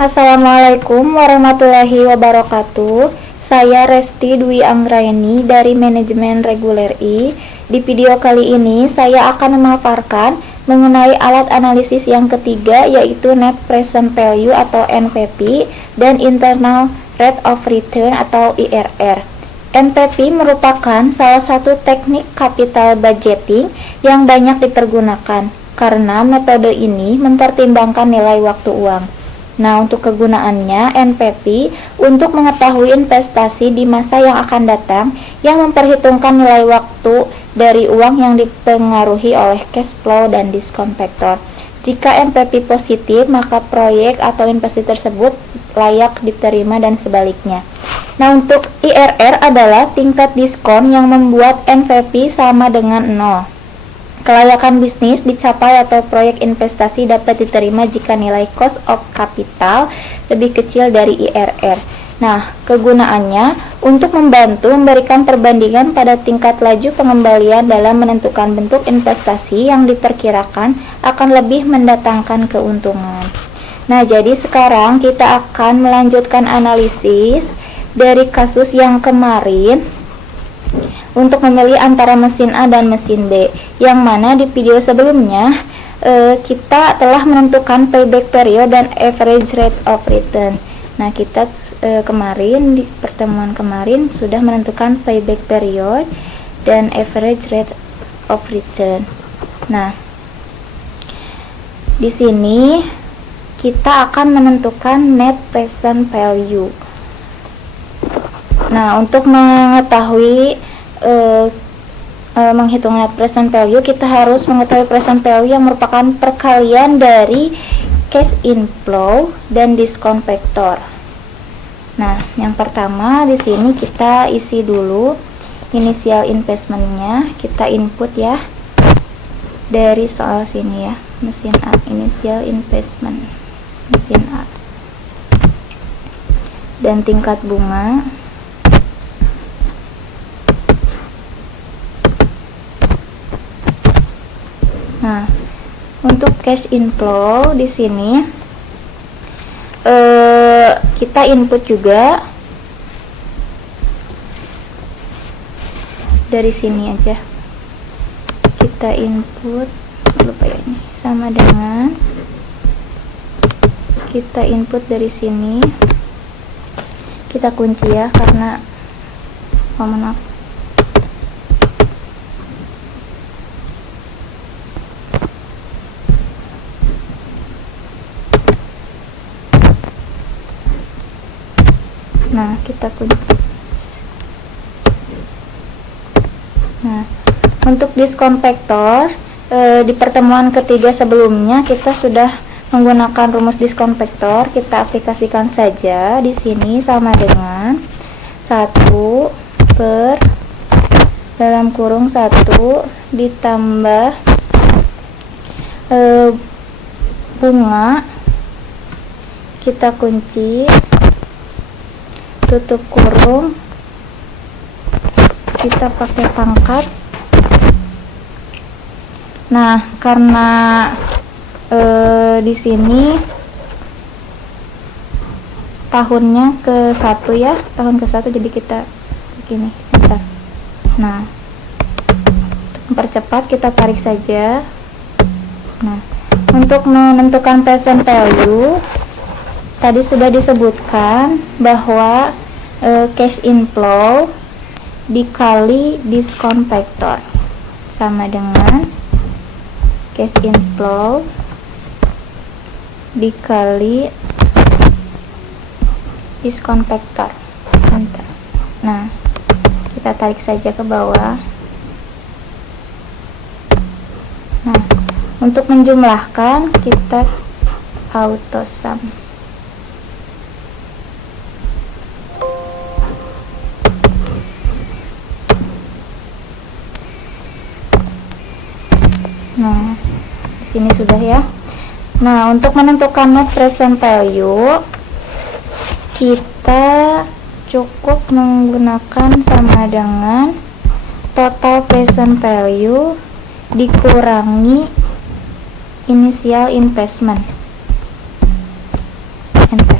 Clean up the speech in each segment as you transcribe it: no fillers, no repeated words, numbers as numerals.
Assalamualaikum warahmatullahi wabarakatuh. Saya Resti Dwi Anggraini dari Manajemen Reguler I. Di video kali ini saya akan memaparkan mengenai alat analisis yang ketiga, yaitu Net Present Value atau NPV dan Internal Rate of Return atau IRR. NPV merupakan salah satu teknik capital budgeting yang banyak dipergunakan karena metode ini mempertimbangkan nilai waktu uang. Nah, untuk kegunaannya, NPV untuk mengetahui investasi di masa yang akan datang yang memperhitungkan nilai waktu dari uang yang dipengaruhi oleh cash flow dan diskon faktor. Jika NPV positif, maka proyek atau investasi tersebut layak diterima dan sebaliknya. Nah, untuk IRR adalah tingkat diskon yang membuat NPV sama dengan 0. Kelayakan bisnis dicapai atau proyek investasi dapat diterima jika nilai cost of capital lebih kecil dari IRR. Nah, kegunaannya untuk membantu memberikan perbandingan pada tingkat laju pengembalian dalam menentukan bentuk investasi yang diperkirakan akan lebih mendatangkan keuntungan. Nah, jadi sekarang kita akan melanjutkan analisis dari kasus yang kemarin untuk memilih antara mesin A dan mesin B, yang mana di video sebelumnya kita telah menentukan payback period dan average rate of return. Nah, kita kemarin di pertemuan kemarin sudah menentukan payback period dan average rate of return. Nah, di sini kita akan menentukan net present value. Nah, untuk mengetahui menghitung net present value, kita harus mengetahui present value yang merupakan perkalian dari cash inflow dan diskon faktor. Nah, yang pertama di sini kita isi dulu initial investmentnya, kita input ya dari soal sini ya, mesin A, initial investment mesin A, dan tingkat bunga. Nah, untuk cash inflow di sini kita input juga dari sini aja. Kita input, lupa ya, ini sama dengan kita input dari sini. Kita kunci ya karena mohon maaf. Nah, kita kunci. Nah, untuk diskon faktor di pertemuan ketiga sebelumnya kita sudah menggunakan rumus diskon faktor. Kita aplikasikan saja di sini sama dengan 1 per dalam kurung 1 ditambah bunga, kita kunci, tutup kurung, kita pakai pangkat. Nah, karena di sini tahunnya ke 1 ya, tahun ke 1, jadi kita begini. Bentar. Nah, untuk mempercepat kita tarik saja. Nah, untuk menentukan present value tadi sudah disebutkan bahwa cash inflow dikali diskon faktor sama dengan cash inflow dikali diskon faktor. Nah, kita tarik saja ke bawah. Nah, untuk menjumlahkan kita auto sum. Nah, di sini sudah ya. Nah, untuk menentukan net present value kita cukup menggunakan sama dengan total present value dikurangi initial investment. Enter.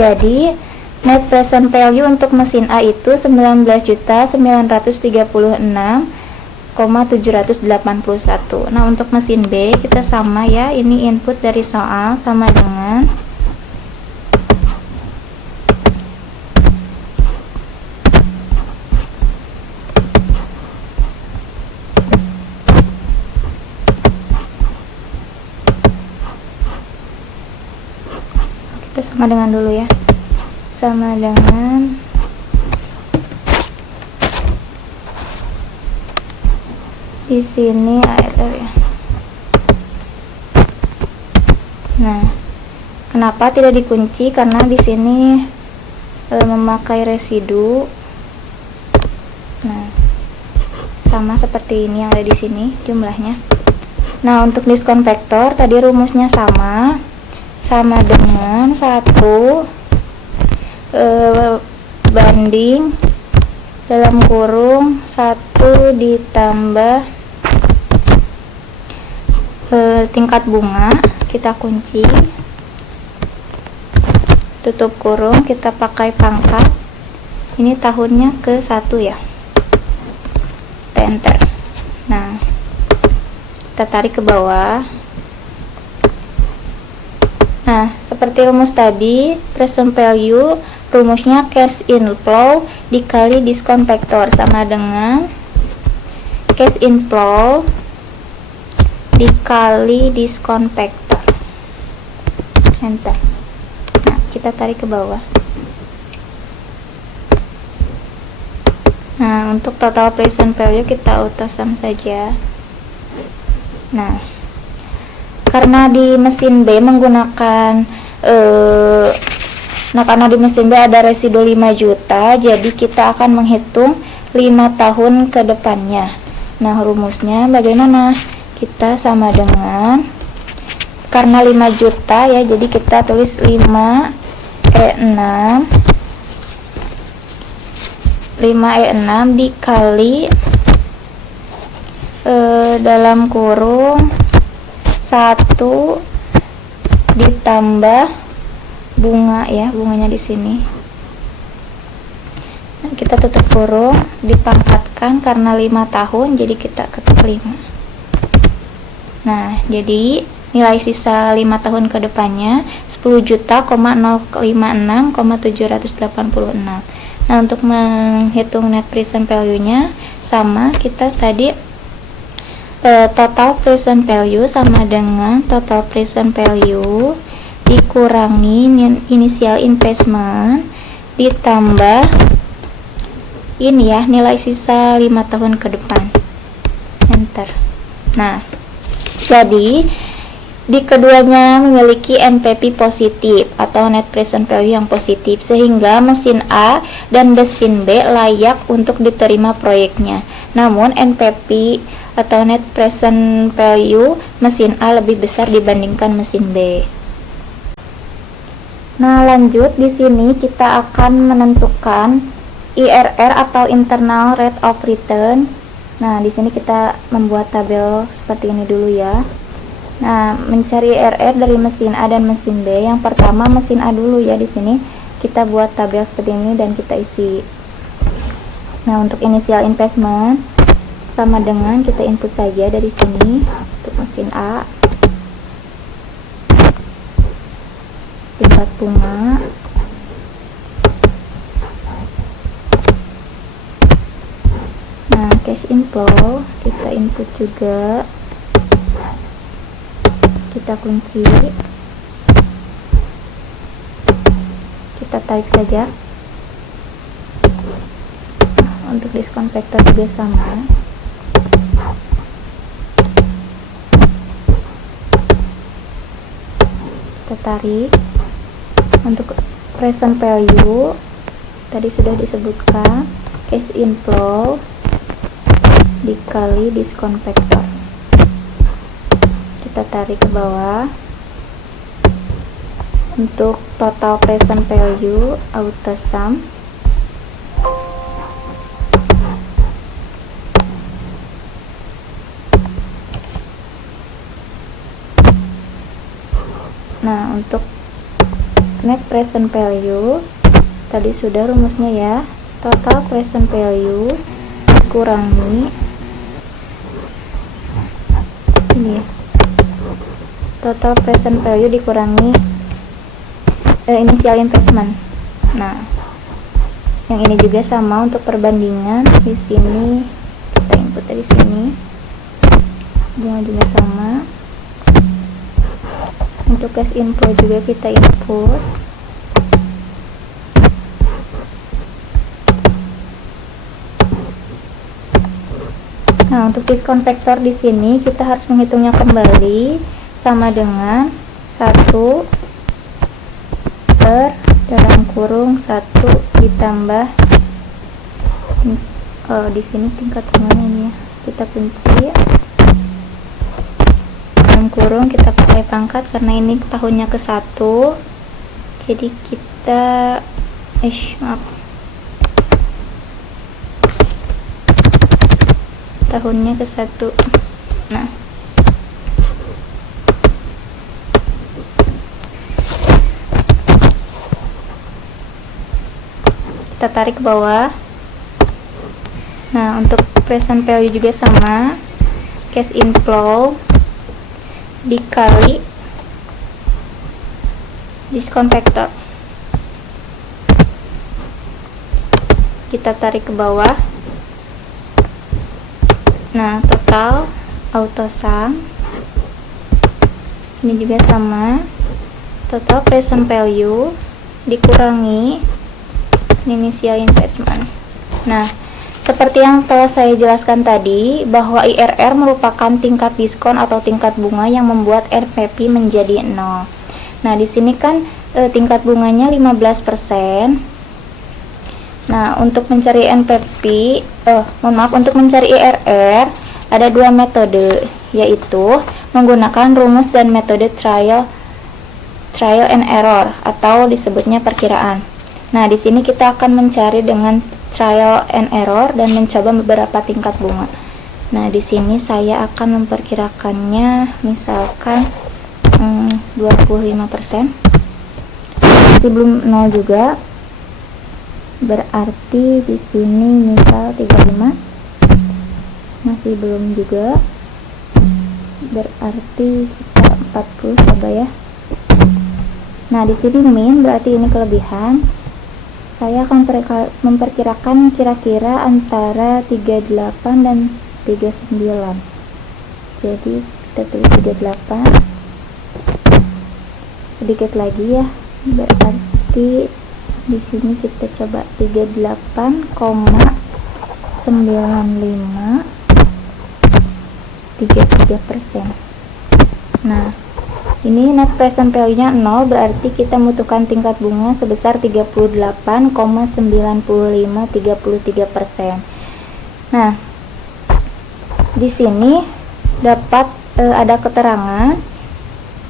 Jadi net present value untuk mesin A itu 19.936,781. Nah, untuk mesin B kita sama ya, ini input dari soal sama dengan sama dengan dulu ya, sama dengan di sini ARR ya. Nah, kenapa tidak dikunci? Karena di sini memakai residu. Nah, sama seperti ini yang ada di sini jumlahnya. Nah, untuk diskon vektor tadi rumusnya sama dengan 1 banding dalam kurung 1 ditambah tingkat bunga, kita kunci, tutup kurung, kita pakai pangkat, ini tahunnya ke 1 ya, kita enter. Nah, kita tarik ke bawah. Nah, seperti rumus tadi, present value rumusnya cash inflow dikali diskon vektor sama dengan cash inflow dikali diskon vektor. Enter. Nah, kita tarik ke bawah. Nah, untuk total present value kita auto sum saja. Nah, karena di mesin B menggunakan karena di mesin B ada residu 5 juta, jadi kita akan menghitung 5 tahun ke depannya. Nah, rumusnya bagaimana? Kita sama dengan, karena 5 juta ya, jadi kita tulis 5E6 dikali dalam kurung 1 ditambah bunga ya, bunganya di sini. Nah, kita tutup kurung, dipangkatkan karena 5 tahun, jadi kita ketik 5. Nah, jadi nilai sisa 5 tahun ke depannya 10.056,786. Nah, untuk menghitung net present value-nya sama, kita tadi total present value sama dengan total present value dikurangi initial investment ditambah ini ya, nilai sisa 5 tahun ke depan. Enter. Nah, jadi di keduanya memiliki NPV positif atau net present value yang positif, sehingga mesin A dan mesin B layak untuk diterima proyeknya. Namun NPV atau net present value mesin A lebih besar dibandingkan mesin B. Nah, lanjut di sini kita akan menentukan IRR atau internal rate of return. Nah, di sini kita membuat tabel seperti ini dulu ya. Nah, mencari IRR dari mesin A dan mesin B. Yang pertama mesin A dulu ya, di sini kita buat tabel seperti ini dan kita isi. Nah, untuk initial investment sama dengan kita input saja dari sini untuk mesin A, tingkat bunga, nah cash inflow kita input juga, kita kunci, kita tarik saja. Untuk diskon vektor juga sama, kita tarik. Untuk present value tadi sudah disebutkan cash inflow dikali diskon vektor, kita tarik ke bawah. Untuk total present value auto sum, nah untuk net present value tadi sudah rumusnya ya, total present value dikurangi ini ya, total present value dikurangi initial investment. Nah, yang ini juga sama untuk perbandingan. Di sini kita input dari sini, bunga juga sama. Untuk cash inflow juga kita input. Nah, untuk diskon faktor di sini kita harus menghitungnya kembali, sama dengan 1 per dalam kurung 1 ditambah di sini tingkat bunganya ini ya, kita kunci dalam kurung, kita pakai pangkat karena ini tahunnya ke 1, jadi kita tahunnya ke 1. Nah, kita tarik ke bawah. Nah, untuk present value juga sama, cash inflow dikali diskon faktor, kita tarik ke bawah. Nah, total auto sum ini juga sama, total present value dikurangi initial investment. Nah, seperti yang telah saya jelaskan tadi, bahwa IRR merupakan tingkat diskon atau tingkat bunga yang membuat NPV menjadi 0. Nah, di sini kan tingkat bunganya 15%. Nah, untuk mencari NPV, untuk mencari IRR ada dua metode, yaitu menggunakan rumus dan metode trial and error atau disebutnya perkiraan. Nah, di sini kita akan mencari dengan trial and error dan mencoba beberapa tingkat bunga. Nah, di sini saya akan memperkirakannya misalkan 25%. Masih belum 0 juga. Berarti di sini misal 35. Masih belum juga. Berarti kita 40 coba ya. Nah, di sini min berarti ini kelebihan. Saya akan memperkirakan kira-kira antara 38 dan 39. Jadi kita tulis 38. Sedikit lagi ya. Berarti di sini kita coba 38,9533%. Nah, ini net present value-nya 0, berarti kita membutuhkan tingkat bunga sebesar 38,9533%. Nah, di sini dapat ada keterangan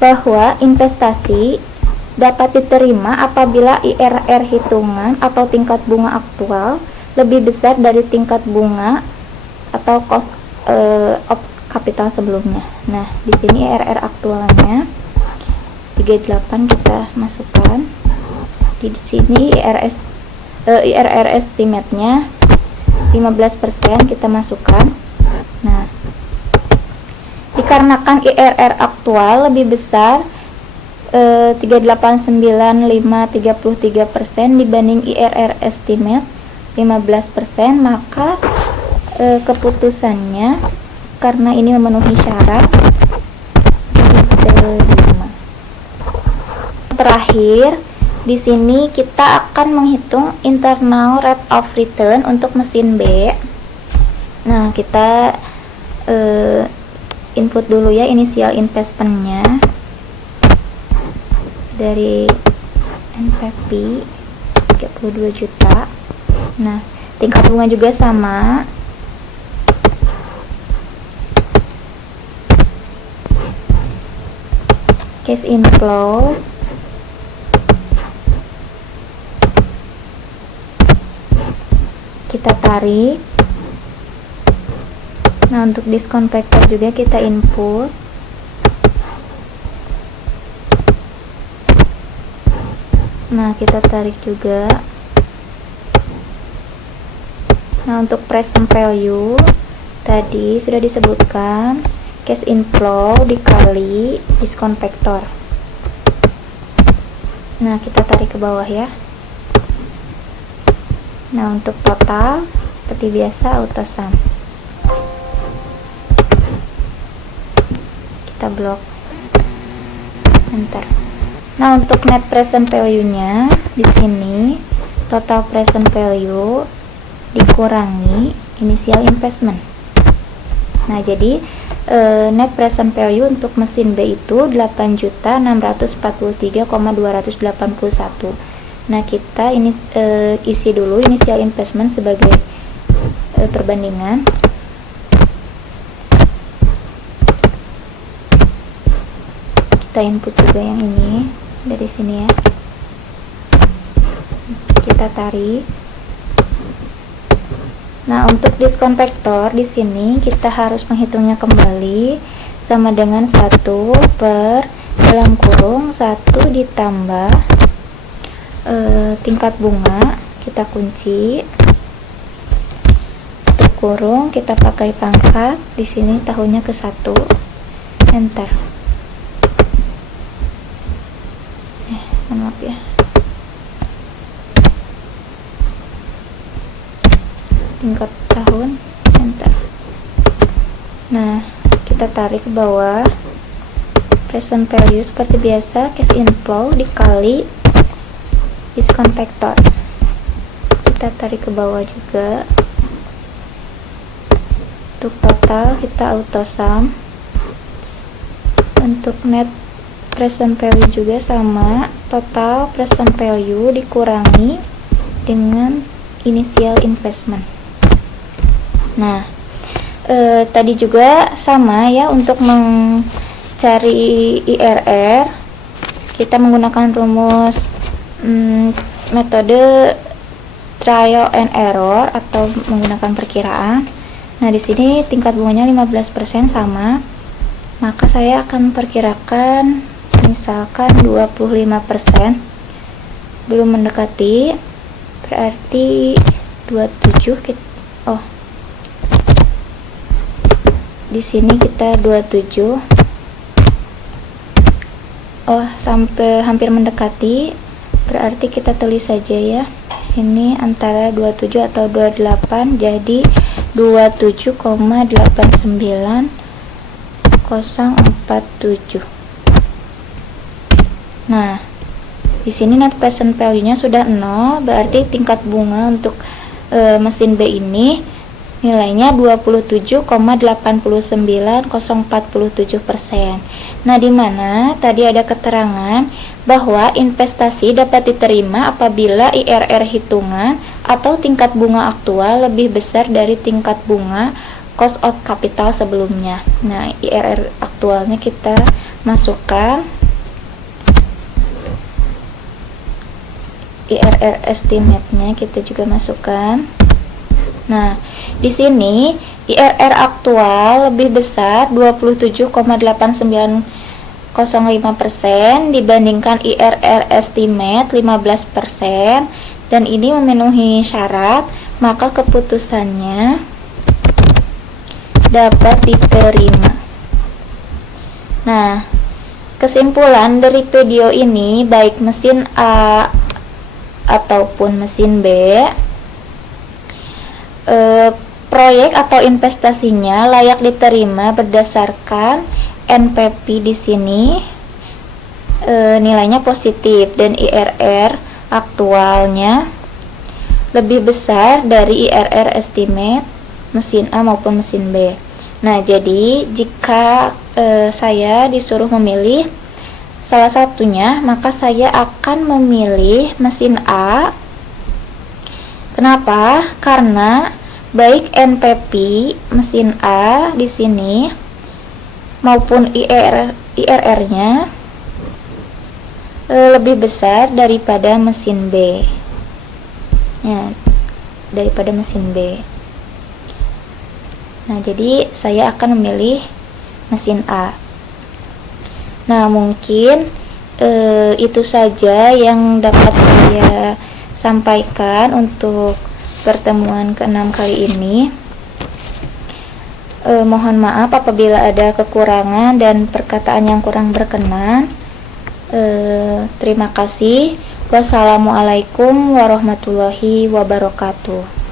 bahwa investasi dapat diterima apabila IRR hitungan atau tingkat bunga aktual lebih besar dari tingkat bunga atau cost of capital sebelumnya. Nah, di sini IRR aktualnya 38 kita masukkan. Di sini IRR estimate-nya 15% kita masukkan. Nah, dikarenakan IRR aktual lebih besar 38,9533% dibanding IRR estimate 15%, maka keputusannya karena ini memenuhi syarat diterima. Terakhir, di sini kita akan menghitung internal rate of return untuk mesin B. Nah, kita input dulu ya initial investment-nya dari NPV 32 juta. Nah, tingkat bunga juga sama. Cash inflow kita tarik. Nah, untuk diskon factor juga kita input. Nah, kita tarik juga. Nah, untuk present value tadi sudah disebutkan cash inflow dikali diskon faktor. Nah, kita tarik ke bawah ya. Nah, untuk total seperti biasa auto sum. Kita blok. Enter. Nah, untuk net present value-nya di sini total present value dikurangi initial investment. Nah, jadi net present value untuk mesin B itu 8.643,281. Nah, kita ini isi dulu initial investment sebagai perbandingan. Kita input juga yang ini dari sini ya. Kita tarik. Nah, untuk diskon faktor di sini kita harus menghitungnya kembali sama dengan 1 per dalam kurung 1 ditambah tingkat bunga, kita kunci tutup kurung, kita pakai pangkat di sini tahunnya ke 1, enter. Maaf ya, tingkat tahun, enter. Nah, kita tarik ke bawah present value seperti biasa, cash inflow dikali diskon faktor. Kita tarik ke bawah juga. Untuk total kita auto sum. Untuk net present value juga sama, total present value dikurangi dengan initial investment. Nah, tadi juga sama ya, untuk mencari IRR kita menggunakan rumus metode trial and error atau menggunakan perkiraan. Nah, di sini tingkat bunganya 15% sama, maka saya akan perkirakan misalkan 25%, belum mendekati, berarti 27 di sini kita 27. Sampai hampir mendekati, berarti kita tulis saja ya. Di sini antara 27 atau 28, jadi 27,89047. Nah, di sini net present value-nya sudah 0, berarti tingkat bunga untuk mesin B ini nilainya 27,89047%. Nah, di mana tadi ada keterangan bahwa investasi dapat diterima apabila IRR hitungan atau tingkat bunga aktual lebih besar dari tingkat bunga cost of capital sebelumnya. Nah, IRR aktualnya kita masukkan, IRR estimate-nya kita juga masukkan. Nah, di sini IRR aktual lebih besar 27,8905% dibandingkan IRR estimate 15%, dan ini memenuhi syarat, maka keputusannya dapat diterima. Nah, kesimpulan dari video ini, baik mesin A ataupun mesin B, proyek atau investasinya layak diterima berdasarkan NPV di sini nilainya positif dan IRR aktualnya lebih besar dari IRR estimate mesin A maupun mesin B. Nah, jadi jika saya disuruh memilih salah satunya, maka saya akan memilih mesin A. Kenapa? Karena baik NPV mesin A di sini maupun IRR-nya lebih besar daripada mesin B. Ya, daripada mesin B. Nah, jadi saya akan memilih mesin A. Nah, mungkin Itu saja yang dapat saya sampaikan untuk pertemuan ke-6 kali ini. Mohon maaf apabila ada kekurangan dan perkataan yang kurang berkenan. Terima kasih. Wassalamualaikum warahmatullahi wabarakatuh.